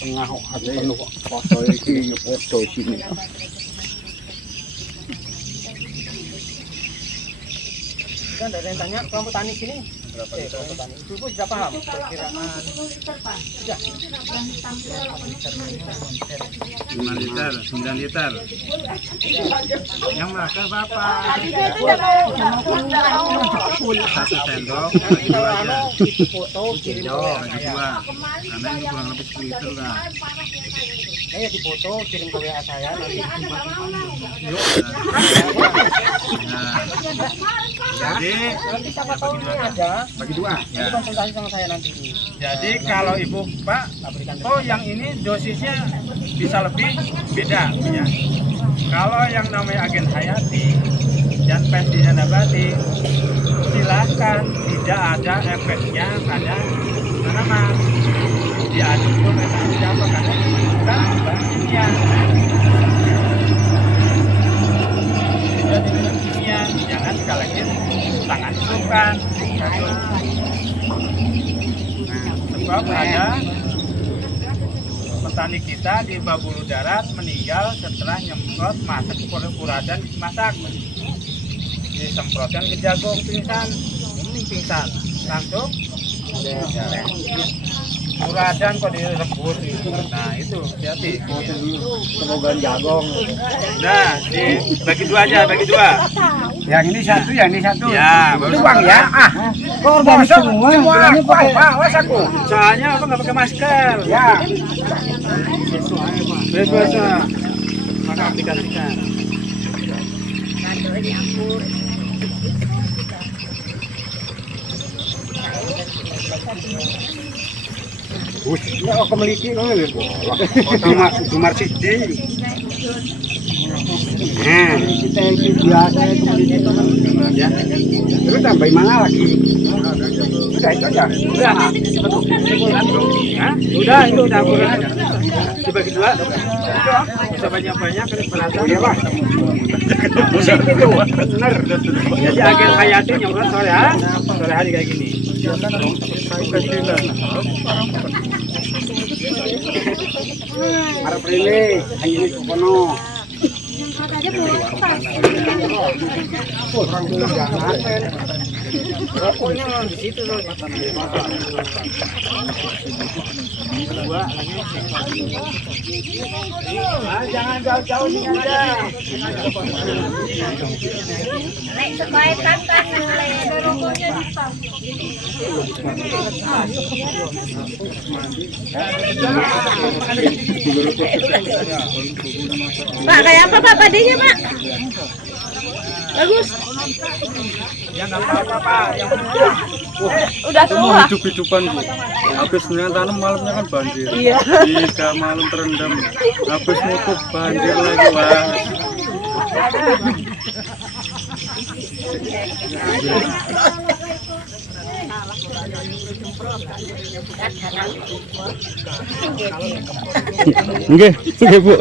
Tengah ada yang foto ini, foto sini. Kan ada yang tanya kelompok tani sini. berapa liter? Ibu sudah paham perkiraan 5 liter, 9 liter. Yang makan Bapak. 1 sendok, bagi 2 aja. foto kirim ke WA Bagi saya. 2. Karena ini kurang lebih 10 liter lah. Saya di foto kirim ke WA saya nanti. Nah, jadi Nanti siapa tahu ini ada. bagi 2. Nanti Ya. konsultasi sama saya nanti. Jadi kalau Ibu Pak, oh yang ini dosisnya bisa lebih beda ya. Kalau yang namanya agen hayati dan pestisida nabati, silakan, tidak ada efeknya pada tanaman. Diaduk pun tidak apa karena bukan bahannya. Jadi kimia, jangan sekali lagi tangan sukan. Sebab ada petani kita di Babulu Darat meninggal setelah nyemprot masak kuradan masak, disemprotkan ke jagung pingsan, ini pingsan langsung kuradan kok direbus itu. Nah itu hati-hati. Semoga jagong. Nah dibagi 2 aja, bagi 2. Yang ini 1, yang ini 1. Ya baru Bang ya. Kok organik semua? Bilangnya pakai Awas aku. soalnya apa nggak pakai masker Ya. bebas maka aplikasikan. Ini aku memiliki Dumar Sidi. Nah, kita itu biasa itu ya. Terus tambahin mana lagi? Udah itu aja. Udah, udah itu udah kurang aja. Dibagi 2, bisa banyak-banyak kan berasa. Oh iya Pak. Musik itu benar. Jadi agen hayati nyemprot sore hari kayak gini. Harap ini ini kono. Orang dulu jangan. rokoknya di situ loh. Jangan jauh-jauh ini aja. Nek sebaik kan ada rokoknya di tas. Pak, kayak apa Pak padinya Pak? Bagus. Ya nggak apa-apa Pak. Yang Udah tua. Hidup-hidupan Bu. Habis tanam malamnya kan banjir. Iya. Jika malam terendam, habis nutup banjir lagi Wah. Nggih, nggih Bu.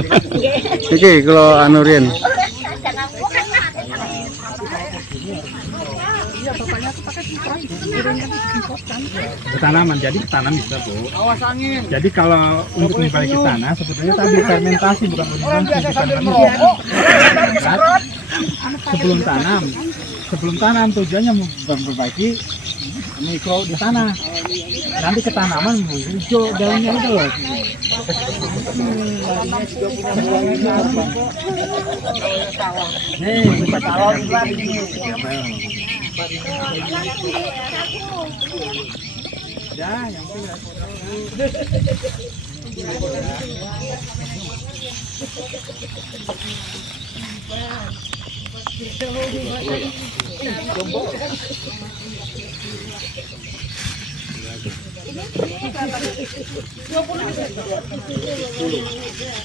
Iki kalau anu riyen. tanaman, jadi tanam bisa Bu. Jadi kalau untuk memperbaiki tanah sebetulnya tadi fermentasi bukan sebelum tanam tujuannya memperbaiki mikro di tanah. Nanti ke tanaman hijau daunnya itu loh. Nih, bisa calon lagi. Ya, yang penting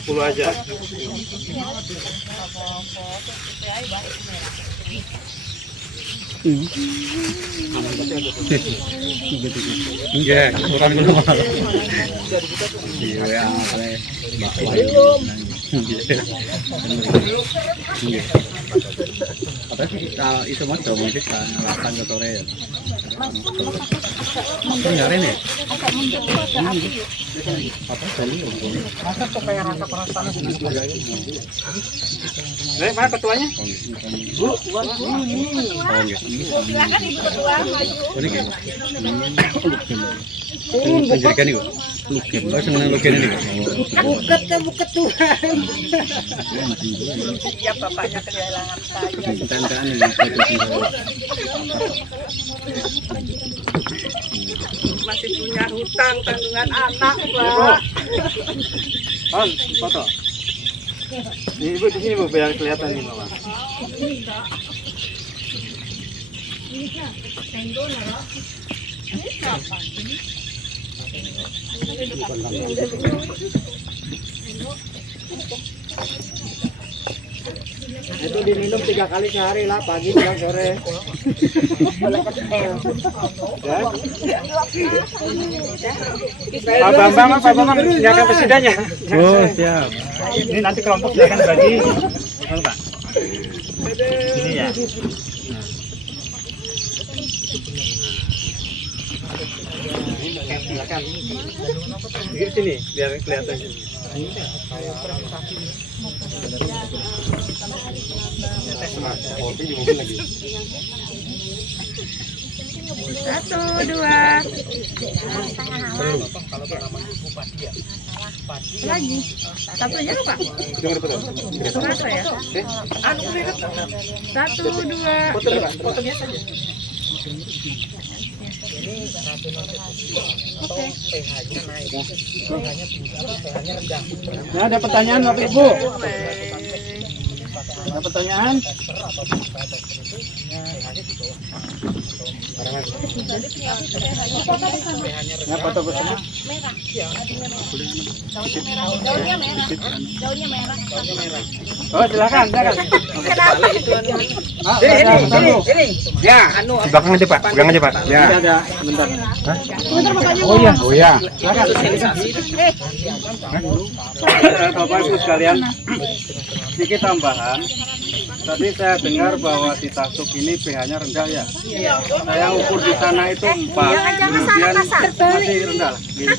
Puluh aja. Iya, kurang dulu. Iya, Apa sih kalau itu mau coba sih ngalakan ke sore ya. Mana ketuanya? Bu, silakan Ibu Ketua maju. Buket Tuhan. Ya bapaknya kehilangan saya. Masih punya hutang tanggungan anak, Pak. On, foto. Ini Ibu di sini Bu, biar kelihatan nih Mama. Itu diminum 3 kali sehari lah, pagi, siang, sore. Pak Bambang silakan presidennya. Oh, siap. Ini nanti kelompok silakan bagi. Pak. Ini ya. Silakan. Di sini biar kelihatan sini. Satu, dua. Lagi. Satunya apa? Terasa ya? Satu, dua. Foto biasa aja. Nah, ada pertanyaan Bapak Ibu? Ada pertanyaan? Ya, foto bersama. Daunnya merah. Oh, silakan. Sini. Ya, Di belakang aja Pak, pegang aja Pak. Ya. ada bentar. Oh iya. Silakan. Bapak Ibu sekalian, sedikit tambahan. Tadi saya dengar bahwa di Tasuk ini pH-nya rendah ya. Saya ukur di sana itu 4, kemudian masih rendah. Gini.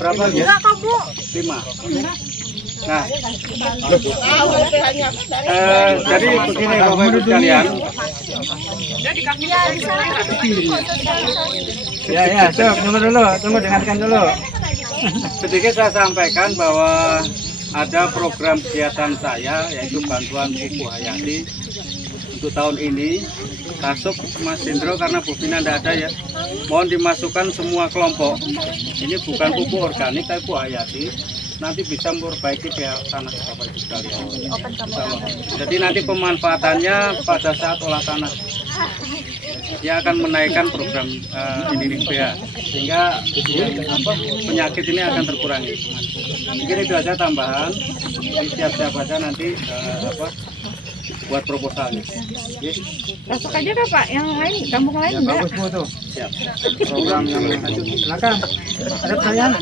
Berapa ya? 5. Nah, jadi begini Bapak Ibu sekalian. Ya, tunggu dengarkan dulu. Sedikit saya sampaikan bahwa ada program kegiatan saya yaitu bantuan pupuk hayati untuk tahun ini. Tasuk Mas Indro karena Bu Vina tidak ada ya, mohon dimasukkan semua kelompok. Ini bukan pupuk organik tapi pupuk hayati. Nanti bisa memperbaiki pH tanah Bapak Ibu sekalian. Jadi nanti pemanfaatannya pada saat olah tanah dia akan menaikkan program ini pH sehingga penyakit ini akan terkurangi. Mungkin itu aja tambahan. Siap-siap aja nanti buat proposalnya. Masuk aja dah Pak, yang lain, kampung lain enggak? Bagus Bu tuh. Siap. Program yang silakan. Ada pertanyaan?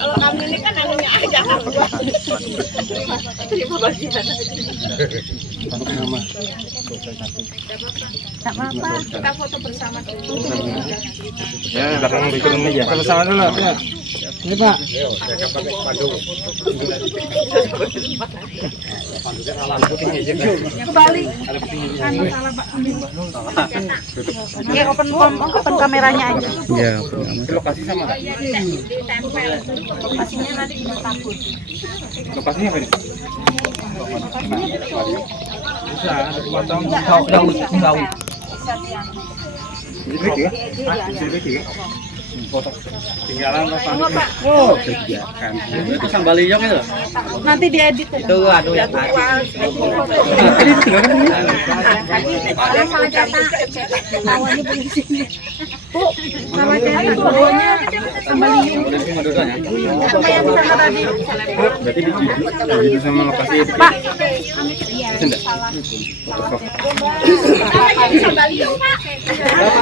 Kalau kami ini kan anunya aja. Terima bagian. Tak apa-apa, kita foto bersama dulu. Ya, belakang berikutnya aja. Sama-sama dulu. Ya. Ini Pak. Kembali. Anu salah Pak. Ya open kameranya aja. Ya. Lokasi sama nggak? Ditempel. Lokasinya nanti di Takut. Lokasinya apa nih? Bisa, ada potong daun. Jadi foto tinggalan Pak. Oh, kegiatan. Itu sang Baliyong itu. Nanti diedit. Tuh, aduh yang tadi. Ini tinggalan ini. Orang salah cetak. Awalnya beli di sini. Bu, sama cetak bawahnya kembali. Sama yang sana tadi. Berarti di sama lokasi itu. Pak,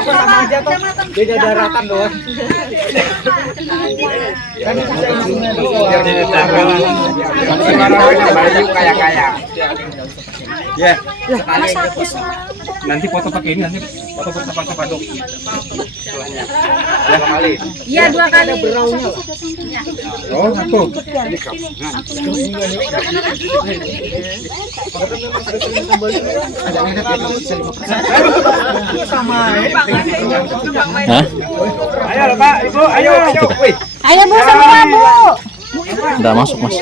Sama aja Pak. Beda daratan doang. Biar jadi tanggalan. Kaya-kaya. Ya. masa Nanti foto pakai ini, nanti foto pakai spanduk. Ya kali. Iya 2 kali. Oh, aku. Hah? Ayo Pak, Ibu, ayo. Wih. Ayo Bu semua Bu. Udah masuk Mas.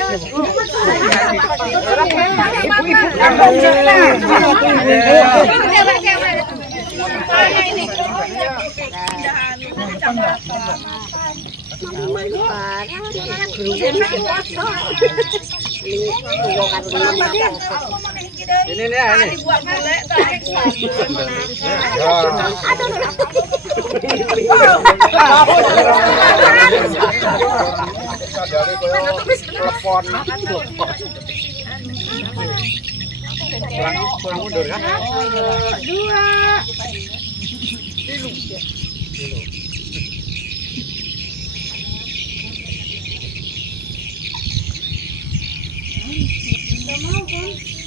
Ini nih ya, ini. Kurang mundur kan?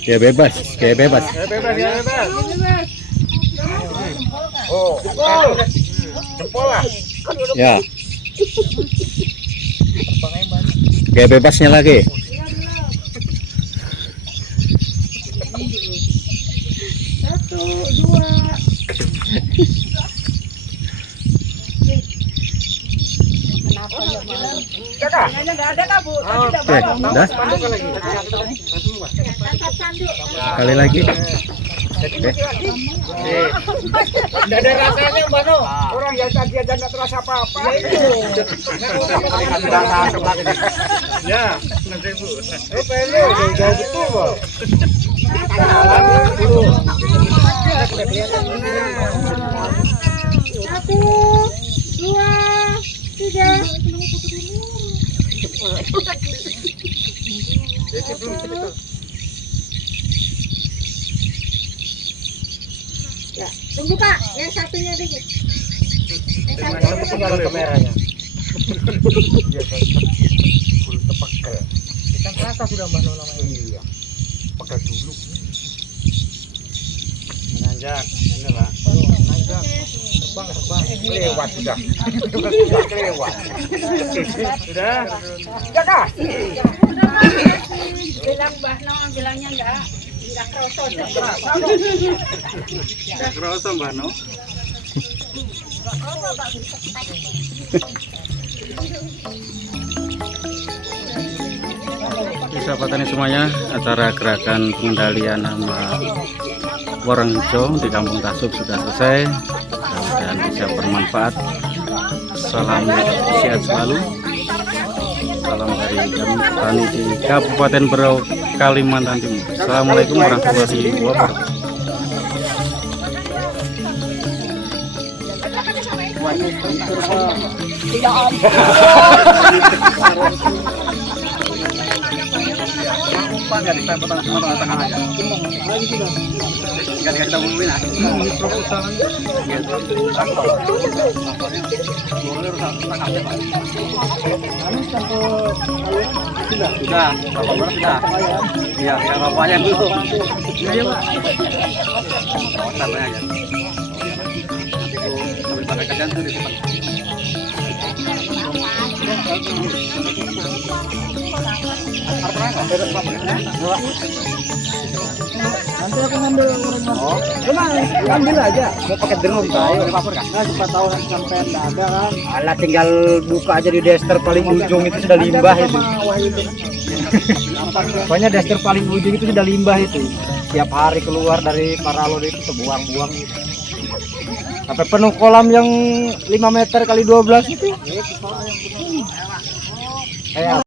Kayak bebas, kayak bebas. Bebas ya, bebas. Oh, jempol lah. Ya. Kayak bebasnya lagi. Oke, udah. Sekali lagi. Oke. Tidak ada rasanya Mbak No. Orang yang tadi aja nggak terasa apa-apa. Ya, nanti Bu. Jauh betul kok. Tunggu Pak, yang satunya dikit. Kameranya. Kan terasa sudah Mbak No namanya. Iya. Pakai dulu. Nanjak, ini lah. Nanjak. Terbang. Lewat sudah. Lewat. Sudah. Jaga. Bilang Mbah No, bilangnya enggak kerosot. Kerasa Mbak No. Sahabat tani semuanya, acara gerakan pengendalian hama warang hijau di Kampung Tasub sudah selesai. Mudah-mudahan bisa bermanfaat. Salam sehat selalu. Salam dari kami petani di Kabupaten Berau, Kalimantan Timur. Assalamualaikum warahmatullahi wabarakatuh. Nggak di tengah aja. Nggak kita bumbuin ah. Ini proposal. Sudah, apa sudah? Iya, kita bapaknya dulu. Iya Pak. Sampai aja. Sambil pakai kerjaan tuh di depan. Nanti aku ngambil ambil aja. Mau pakai drum tahu. Nah, siapa tahu sampai enggak ada kan. Alah, tinggal buka aja di daster paling ujung itu sudah limbah itu. Pokoknya daster paling ujung itu sudah limbah itu. Tiap hari keluar dari paralon itu terbuang-buang gitu. Sampai penuh kolam yang 5 meter kali 12 itu. Kayak